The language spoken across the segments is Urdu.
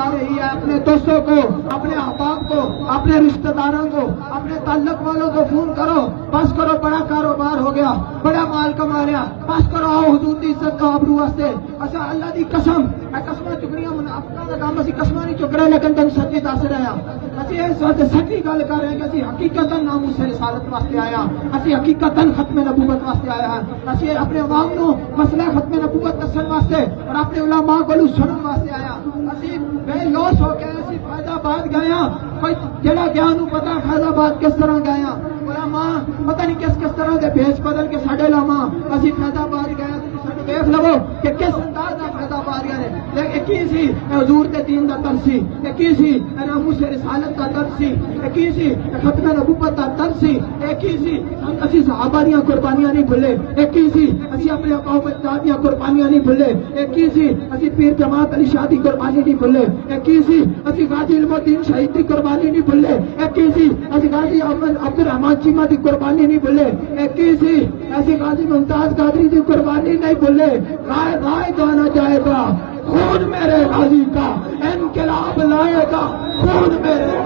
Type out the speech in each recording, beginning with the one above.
آ رہی ہے اپنے دوستوں کو، اپنے احباب کو، اپنے رشتہ داروں کو، اپنے تعلق والوں کو فون کرو، بس کرو، بڑا کاروبار ہو گیا، بڑا مال کما لیا، بس کرو، آؤ حضور دی عزت کا آبرو واسطے اچھا اللہ دی قسم قسماں چکڑیاں منافقاں دا کام اسی قسماں نہیں چک رہے لیکن تم سچی دس رہے ہیں اسی اس وقت سچی گل کر رہے ہیں کہ اسی حقیقتاً ناموس رسالت واسطے آیا، اسی حقیقتاً ختم نبوت واسطے آیا ہے، اسی اپنے عوام نو مسئلہ ختم نبوت دسن واسطے اور اپنے علماء کو سنن واسطے آیا، اسی بے لوس ہو کے اسی فیض آباد گئے ہیں، کوئی جڑا گیا نو پتا فیض آباد کس طرح گئے ہیں، علماء پتہ نہیں کس طرح دے بھیس بدل کے ساڈے علماء اسی فیض آباد گئے دیکھ لو کہ کس انداز کا فائدہ پا رہے ہیں، لیکن ایک ہی سی حضور کے دین کا درد سی، ایک ہی سی ناموس رسالت کا درد سی، ایک ہی سی ختم نبوت کا درد سی، ایک ہی سی اسی صحابہ دیا قربانیاں نہیں بھولے، ایک ہی سی اسی اپنے قوم اجداد دیا قربانیاں نہیں بھولے، ایک ہی سی اسی پیر جماعت علی شاہ دی قربانی نہیں بھولے، ایک ہی سی اسی غازی علم الدین شہید دی قربانی نہیں بھولے، ایک ہی سی اسی غازی عبد الرحمان چیمہ دی قربانی نہیں بھولے، ایک ہی سی ایسی غازی ممتاز قادری دی قربانی نہیں بھولے، رائے گانا جائے گا خون میرے غازی کا، انقلاب لائے گا خون میرے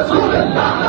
رسول اللہ